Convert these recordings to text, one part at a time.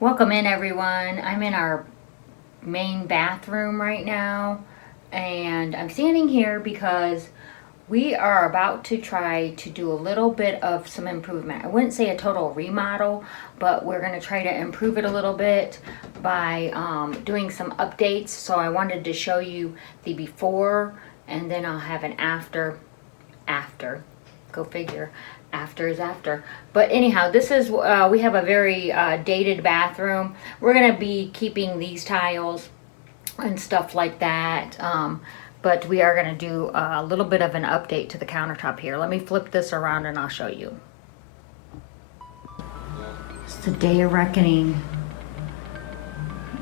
Welcome in, everyone. I'm in our main bathroom right now, and I'm standing here because we are about to try to do a little bit of some improvement. I wouldn't say a total remodel, but we're going to try to improve it a little bit by doing some updates. So I wanted to show you the before, and then I'll have an after. Go figure. After is after. But anyhow, this is, we have a very dated bathroom. We're going to be keeping these tiles and stuff like that. But we are going to do a little bit of an update to the countertop here. Let me flip this around and I'll show you. It's the day of reckoning.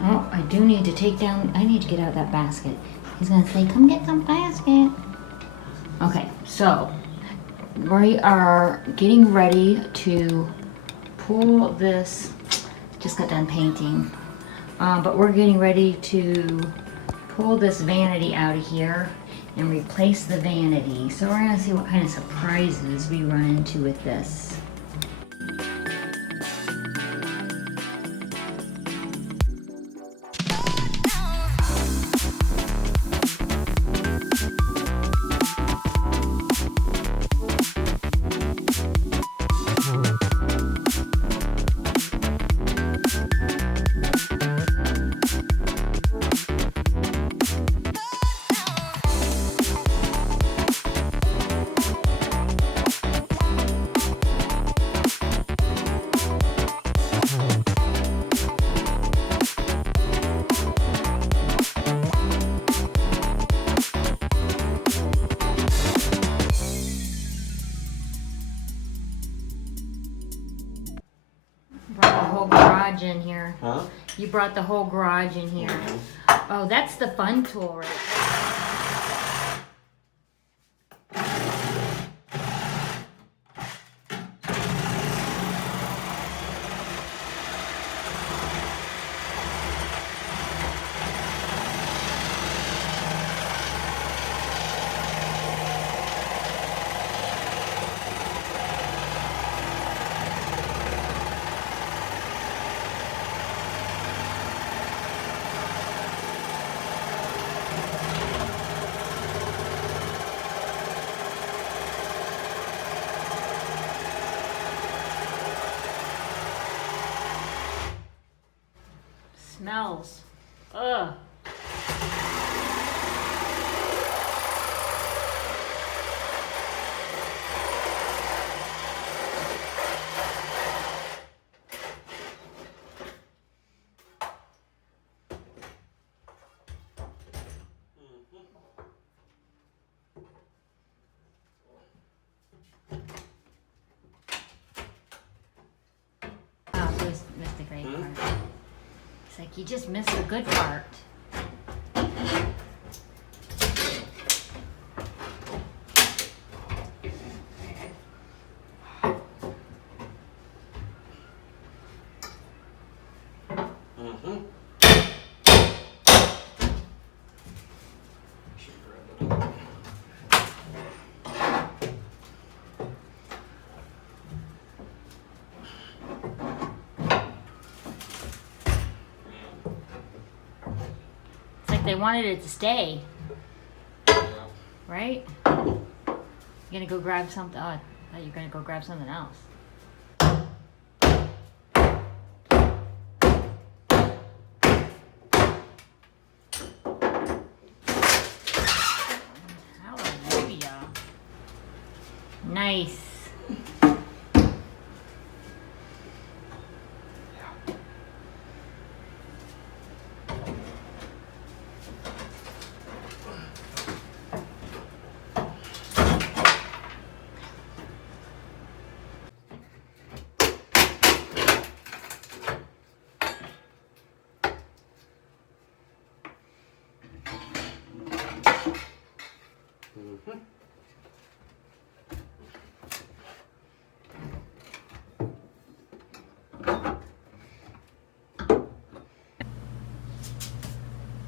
Oh, I do need to take down, I need to get out that basket. He's going to say, come get some basket. Okay, so we are getting ready to pull this, just got done painting, but we're getting ready to pull this vanity out of here and replace the vanity. So we're gonna see what kind of surprises we run into with this. In here. Huh? You brought the whole garage in here. Mm-hmm. Oh, that's the fun tool right smells. Ugh. Oh, just missed the great part. It's like you just missed the good part. They wanted it to stay. Yeah. Right? You're gonna go grab something. Oh, I thought you were gonna go grab something else. Hallelujah. Nice.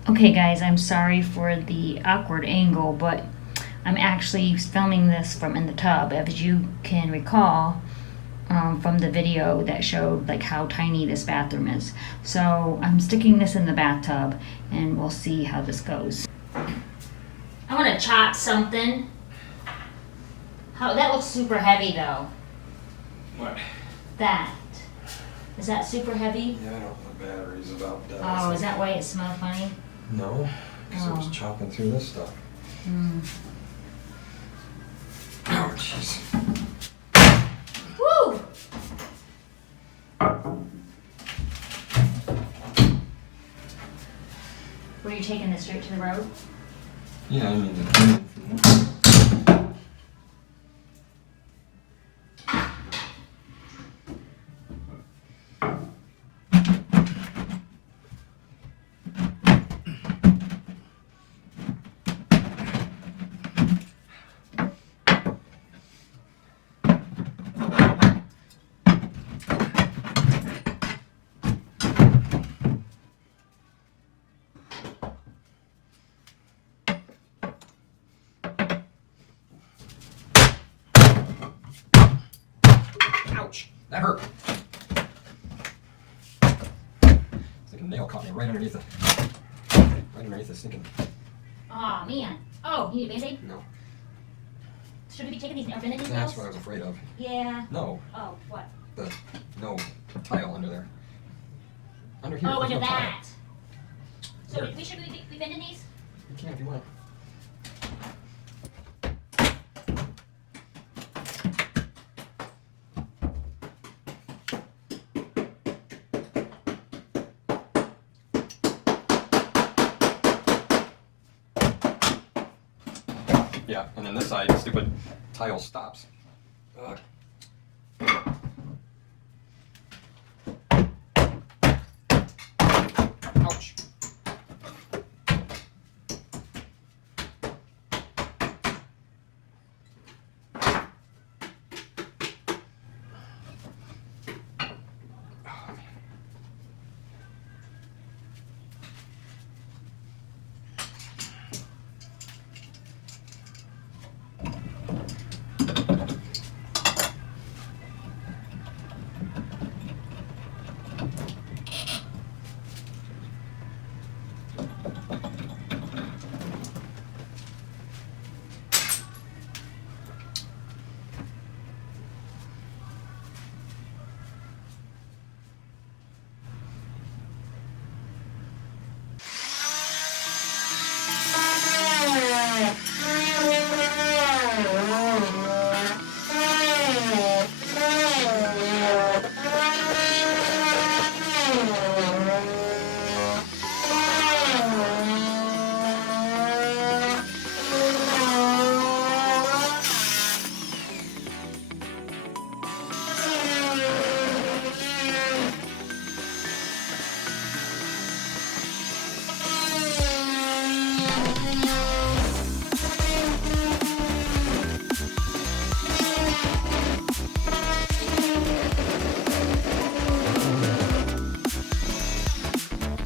Okay guys, I'm sorry for the awkward angle, but I'm actually filming this from in the tub. As you can recall, from the video that showed like how tiny this bathroom is. So I'm sticking this in the bathtub and we'll see how this goes. I want to chop something. That looks super heavy though. What? That. Is that super heavy? Yeah, I don't know. The battery's about dead. Oh, is that why it smelled funny? No, because I was Oh. chopping through this stuff. Mm. Oh, jeez. Woo! Were you taking this straight to the road? Yeah, I mean, ouch, that hurt. It's like a nail caught me right underneath the stinking. Aw, man. Oh, you need a Band-Aid? No, Should we be taking these vanity nails? that's what I was afraid of. Yeah. No, Oh, what? no tile under there. Under here. Oh, there's under no tile. that. So Here. should we be bending these? You can if you want. Yeah, and then this side, stupid tile stops. Ugh. Ouch.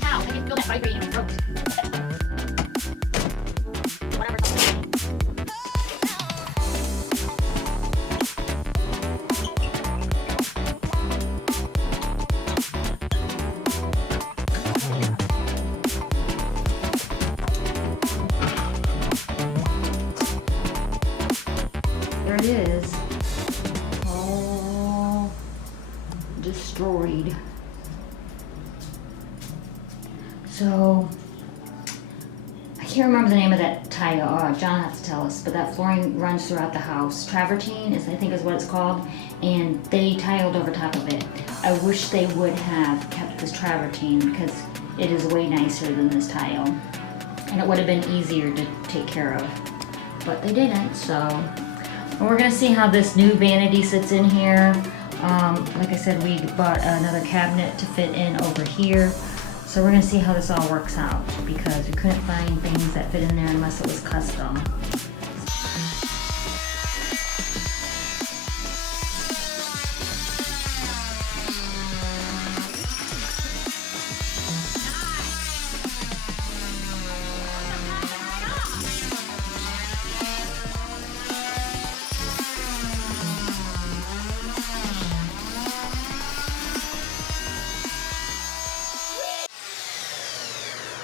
Ow, I didn't feel that vibrating in my throat. Whatever. There it is. All destroyed. So, I can't remember the name of that tile. John has to tell us, but that flooring runs throughout the house. Travertine is, I think, is what it's called, and they tiled over top of it. I wish they would have kept this travertine because it is way nicer than this tile, and it would have been easier to take care of, but they didn't. So, and we're gonna see how this new vanity sits in here. Like I said, we bought another cabinet to fit in over here. So we're gonna see how this all works out because we couldn't find things that fit in there unless it was custom.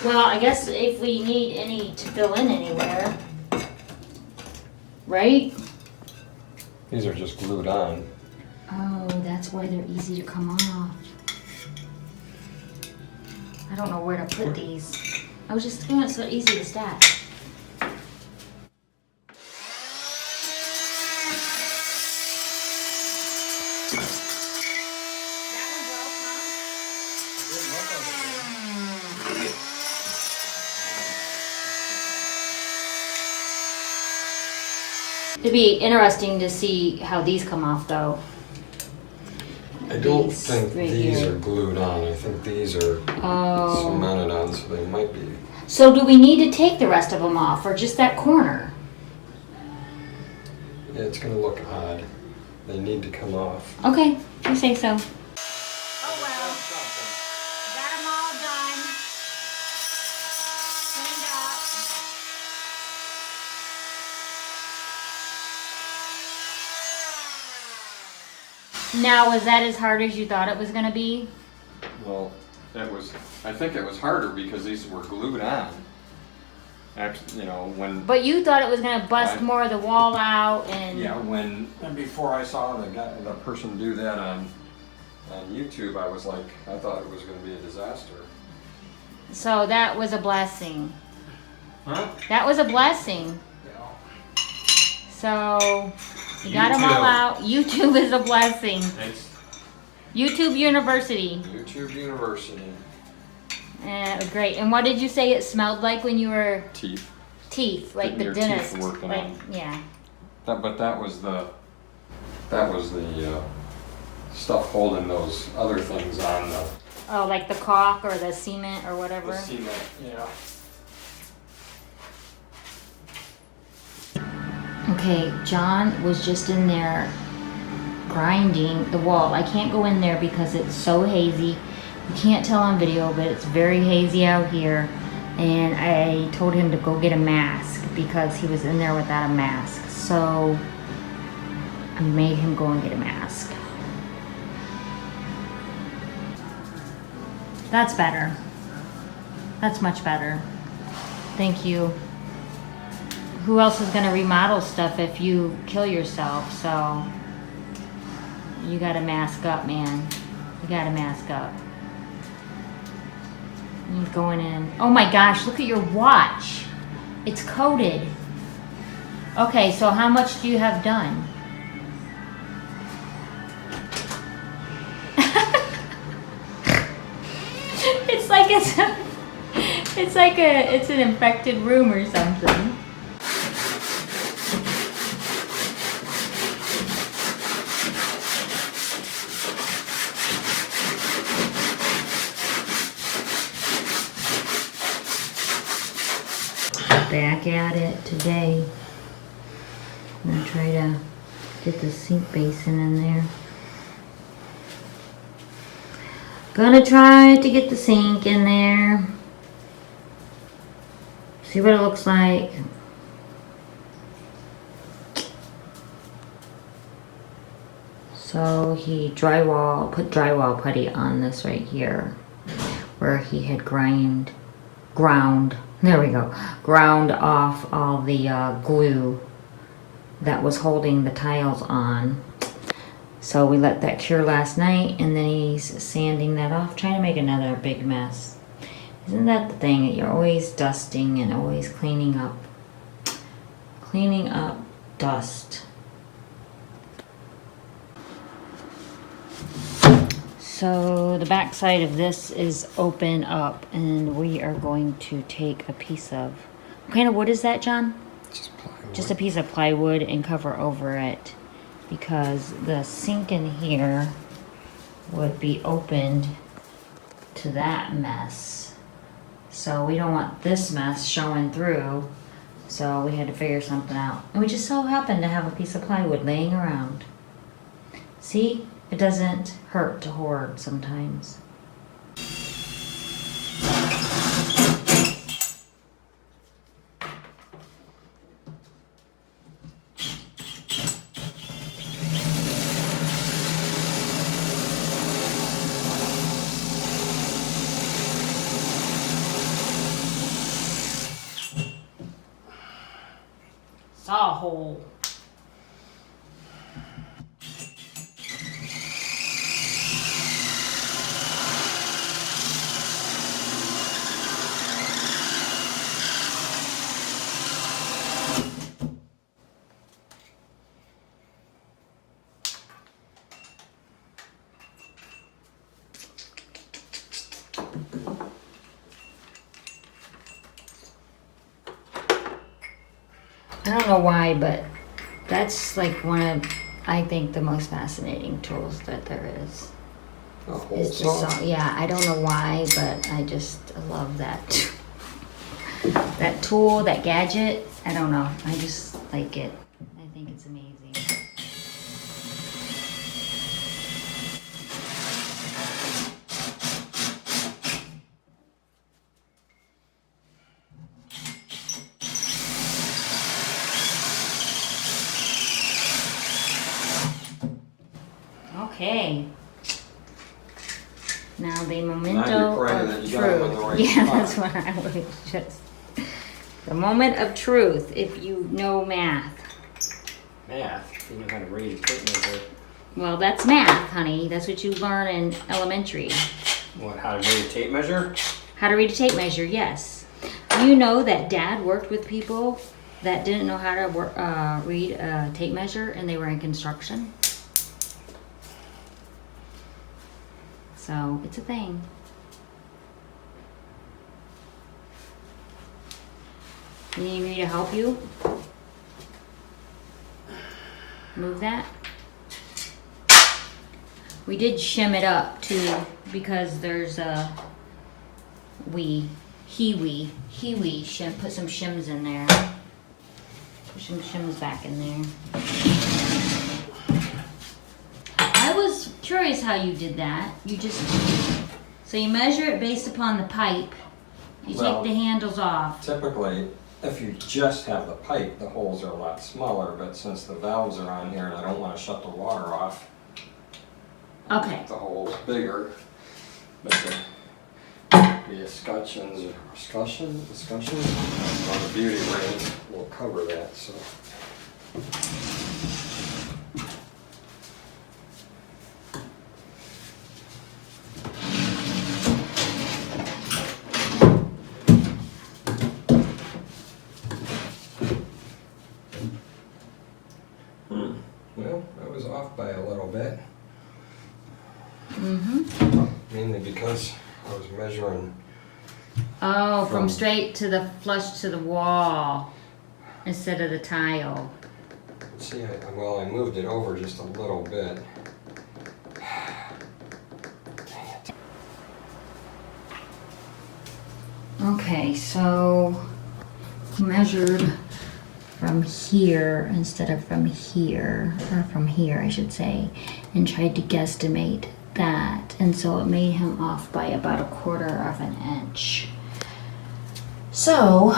Well, I guess if we need any to fill in anywhere, right? These are just glued on. Oh, that's why they're easy to come off. I don't know where to put these. I was just thinking it's so easy to stack. It'd be interesting to see how these come off, though. I don't These think right these here. are glued on. I think these are cemented on, so they might be. So do we need to take the rest of them off, or just that corner? Yeah, it's gonna look odd. They need to come off. Okay, you say so. Oh well. Got them all done. Cleaned up. Now, was that as hard as you thought it was gonna be? Well, I think it was harder because these were glued on. Actually, when. But you thought it was gonna bust more of the wall out and... Yeah, and before I saw the person do that on YouTube, I thought it was gonna be a disaster. So that was a blessing. Huh? That was a blessing. Yeah. So, you got them all out. YouTube is a blessing. It's YouTube University. YouTube University. It was great. And what did you say it smelled like when you were... Teeth. Teeth, like Getting the your dentist. teeth working Like, on. yeah. But that was the stuff holding those other things on the Oh, like the caulk or the cement or whatever. cement. Yeah. Okay, John was just in there grinding the wall. I can't go in there because it's so hazy. You can't tell on video, but it's very hazy out here. And I told him to go get a mask because he was in there without a mask. So I made him go and get a mask. That's better. That's much better. Thank you. Who else is gonna remodel stuff if you kill yourself? So you gotta mask up, man. You gotta mask up. He's going in. Oh my gosh, look at your watch. It's coated. Okay, so how much do you have done? It's an infected room or something. Back at it today. I'm gonna try to get the sink basin in there. Gonna try to get the sink in there. See what it looks like. So he put drywall putty on this right here, where he had ground off all the glue that was holding the tiles on. So we let that cure last night, and then he's sanding that off, trying to make another big mess. Isn't that the thing, that you're always dusting and always cleaning up? Cleaning up dust. So the back side of this is open up, and we are going to take a piece of... What kind of wood is that, John? Just plywood. Just a piece of plywood and cover over it, because the sink in here would be opened to that mess. So we don't want this mess showing through, so we had to figure something out. And we just so happened to have a piece of plywood laying around. See? It doesn't hurt to hoard sometimes. hole. I don't know why, but that's like one of, I think, the most fascinating tools that there is. A hole Is the saw? yeah, I don't know why, but I just love that. That tool, that gadget, I don't know. I just like it. I think it's amazing. Okay. Now the memento pray of that you got 'em in the truth. right Yeah, spot. that's what I was just. The moment of truth, if you know math. Math? You know how to read a tape measure. Well, that's math, honey. That's what you learn in elementary. What, how to read a tape measure? How to read a tape measure, yes. Do you know that Dad worked with people that didn't know how to read a tape measure and they were in construction? So, it's a thing. You need me to help you? Move that? We did shim it up too because there's a he-wee shim, put some shims in there. Put some shims back in there. I was curious how you did that. So you measure it based upon the pipe. You Well, take the handles off. Typically, if you just have the pipe, the holes are a lot smaller, but since the valves are on here and I don't want to shut the water off, Okay. the hole's bigger. But the escutcheons on the beauty rings will cover that, so. Well, I was off by a little bit. Mm-hmm. Mainly because I was measuring. Oh, from From- straight to the flush to the wall instead of the tile. See, I moved it over just a little bit. Okay, so measured from here instead of from here, or from here, I should say, and tried to guesstimate that. And so it made him off by about 1/4 of an inch. So,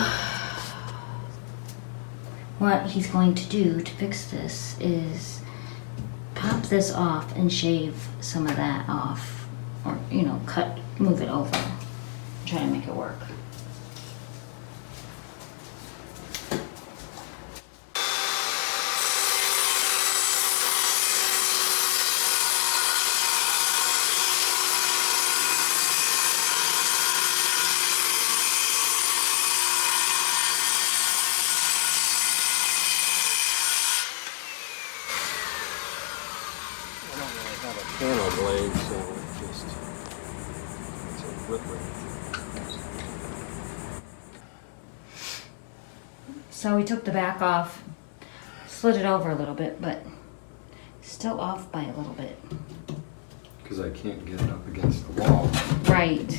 what he's going to do to fix this is pop this off and shave some of that off, or, move it over, try to make it work. I don't really have a panel blade, so it's a whip ring. So we took the back off, slid it over a little bit, but still off by a little bit. Because I can't get it up against the wall. Right.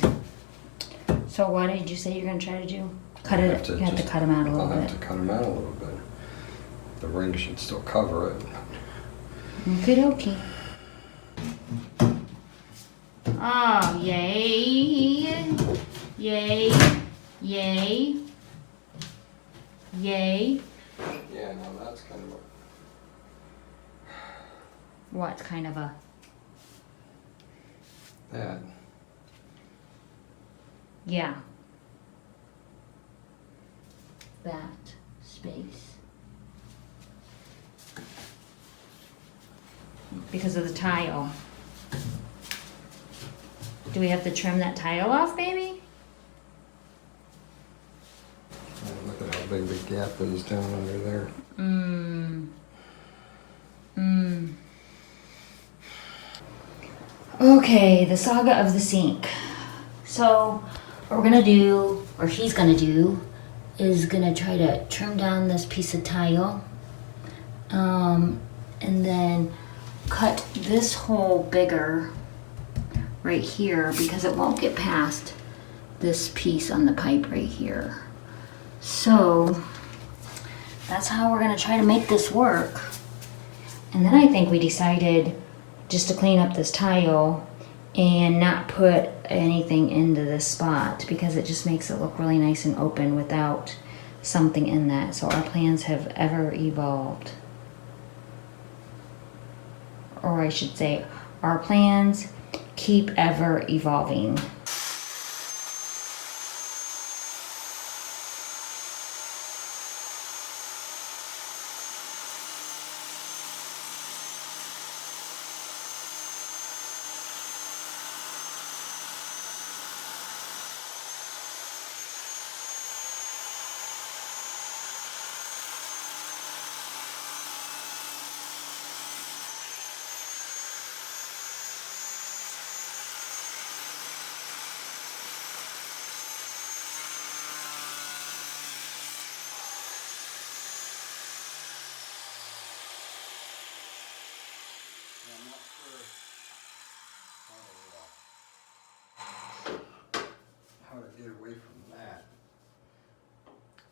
So what did you say you're gonna try to do? Cut I'll it. You have to cut them out a little I'll have bit. to cut them out a little bit. The ring should still cover it. Okie dokie. Oh, yay. Yay. Yay. Yay. Yeah, no, that's kind of What's kind of a... that. Yeah. That space. because of the tile. Do we have to trim that tile off, maybe? Look at how big the gap is down under there. Okay, the saga of the sink. So, what we're gonna do, or he's gonna do, is gonna try to trim down this piece of tile. And then cut this hole bigger right here because it won't get past this piece on the pipe right here. So that's how we're gonna try to make this work. And then I think we decided just to clean up this tile and not put anything into this spot because it just makes it look really nice and open without something in that. So our plans have ever evolved. Or I should say, our plans keep ever evolving. How to get away from that.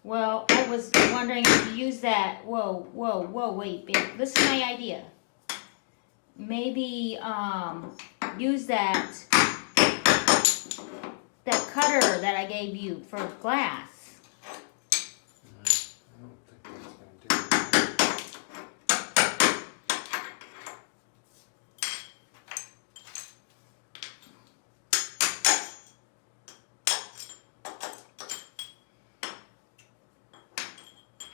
Well, I was wondering if you use that. Whoa, wait, babe. Listen to my idea. Maybe use that cutter that I gave you for glass. I don't think that's gonna do it.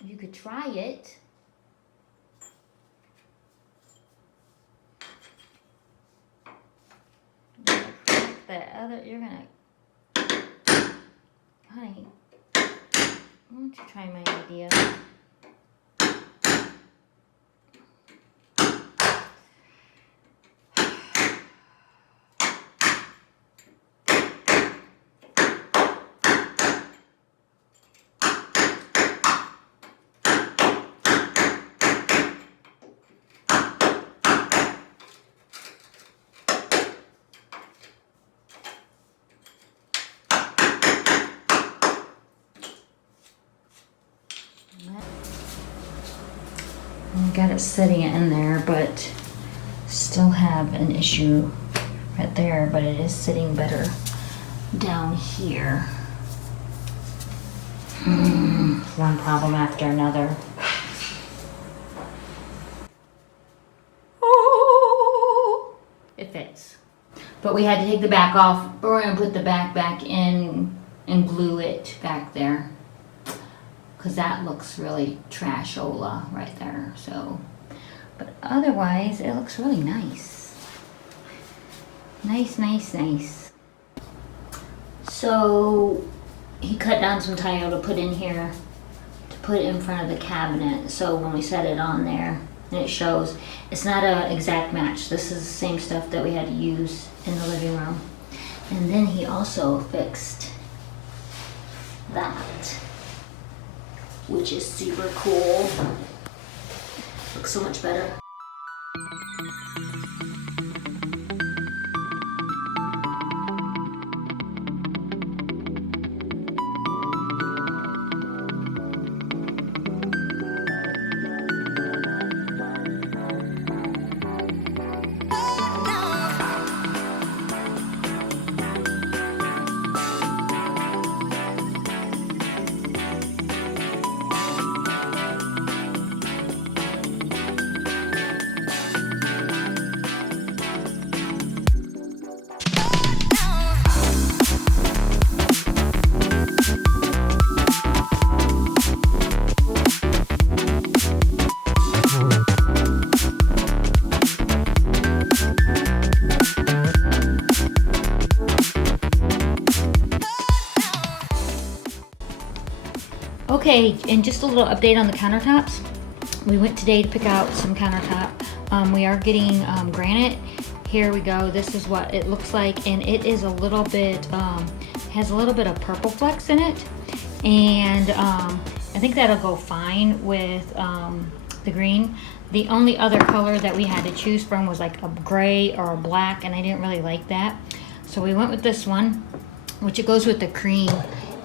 You could try it. The other, you're gonna, honey, why don't you try my idea? I got it sitting in there, but still have an issue right there, but it is sitting better down here. One problem after another. It fits. But we had to take the back off, but we're gonna put the back in and glue it back there. Cause that looks really trashola right there, so. But otherwise, it looks really nice. Nice. So, he cut down some tile to put in here, to put in front of the cabinet. So when we set it on there, and it shows, it's not an exact match. This is the same stuff that we had to use in the living room. And then he also fixed that, which is super cool. Looks so much better. Okay, and just a little update on the countertops. We went today to pick out some countertop. We are getting granite. Here we go. This is what it looks like, and it is a little bit, has a little bit of purple flecks in it. And I think that'll go fine with the green. The only other color that we had to choose from was like a gray or a black, and I didn't really like that. So we went with this one, which it goes with the cream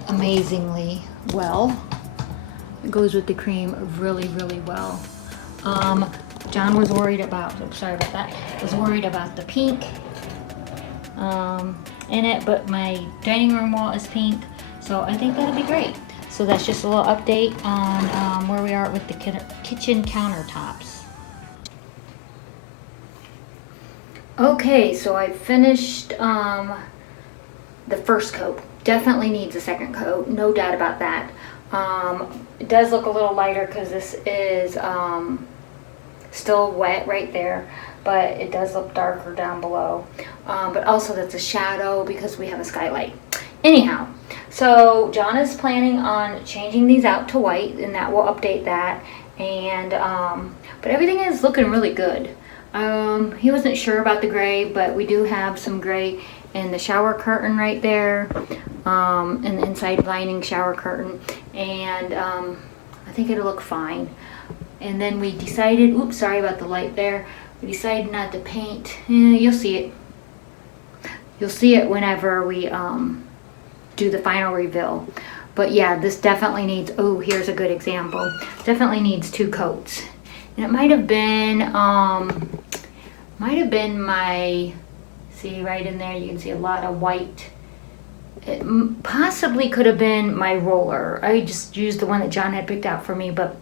amazingly well. It goes with the cream really, really well. John was worried about, oops, sorry about that, was worried about the pink in it, but my dining room wall is pink, so I think that'll be great. So that's just a little update on where we are with the kitchen countertops. Okay, so I finished the first coat. Definitely needs a second coat, no doubt about that. It does look a little lighter because this is still wet right there, but it does look darker down below. But also that's a shadow because we have a skylight. Anyhow, so John is planning on changing these out to white, and that will update that. And but everything is looking really good. He wasn't sure about the gray, but we do have some gray in the shower curtain right there, in the inside lining shower curtain, and I think it'll look fine. And then we decided, oops, sorry about the light there, we decided not to paint. You'll see it. You'll see it whenever we do the final reveal. But yeah, this definitely needs, oh, here's a good example. Definitely needs 2 coats. And it might have been my, see right in there, you can see a lot of white. It possibly could have been my roller. I just used the one that John had picked out for me, but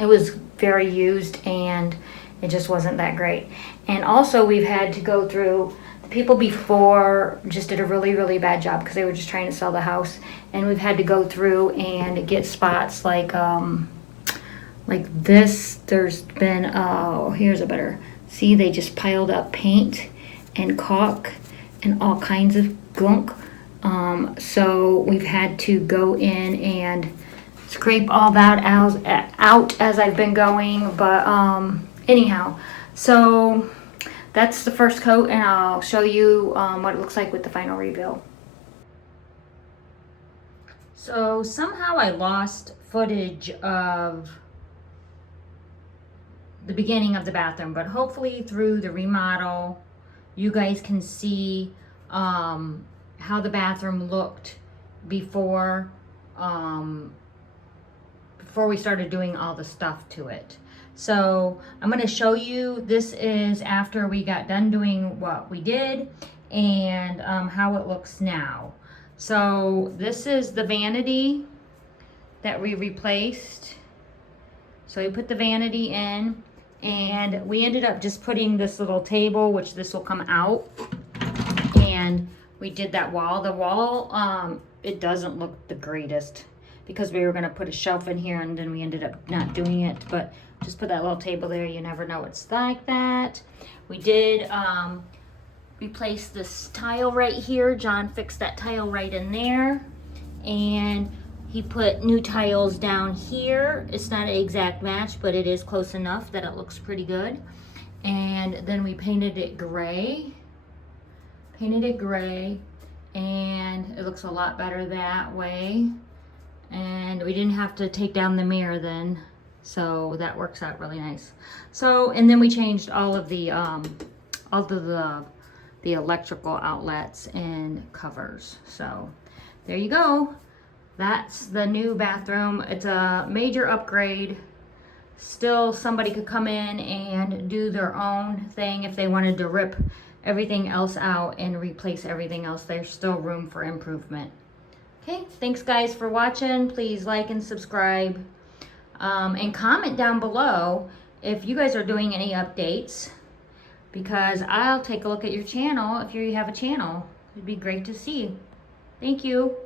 it was very used and it just wasn't that great. And also we've had to go through, the people before just did a really, really bad job because they were just trying to sell the house. And we've had to go through and get spots like this. There's been, oh, here's a better, see, they just piled up paint and caulk and all kinds of gunk. So we've had to go in and scrape all that out as I've been going. But anyhow, so that's the first coat, and I'll show you what it looks like with the final reveal. So somehow I lost footage of the beginning of the bathroom, but hopefully through the remodel you guys can see how the bathroom looked before we started doing all the stuff to it. So I'm going to show you, this is after we got done doing what we did and how it looks now. So this is the vanity that we replaced. So we put the vanity in, and we ended up just putting this little table, which this will come out, and we did that wall. The wall, it doesn't look the greatest because we were going to put a shelf in here and then we ended up not doing it, but just put that little table there. You never know it's like that. We did replace this tile right here. John fixed that tile right in there, and he put new tiles down here. It's not an exact match, but it is close enough that it looks pretty good. And then we painted it gray. And it looks a lot better that way. And we didn't have to take down the mirror then, so that works out really nice. So, and then we changed all of the electrical outlets and covers. So there you go. That's the new bathroom. It's a major upgrade. Still, somebody could come in and do their own thing if they wanted to rip everything else out and replace everything else. There's still room for improvement. Okay, thanks guys for watching. Please like and subscribe, and comment down below if you guys are doing any updates, because I'll take a look at your channel if you have a channel. It'd be great to see. Thank you.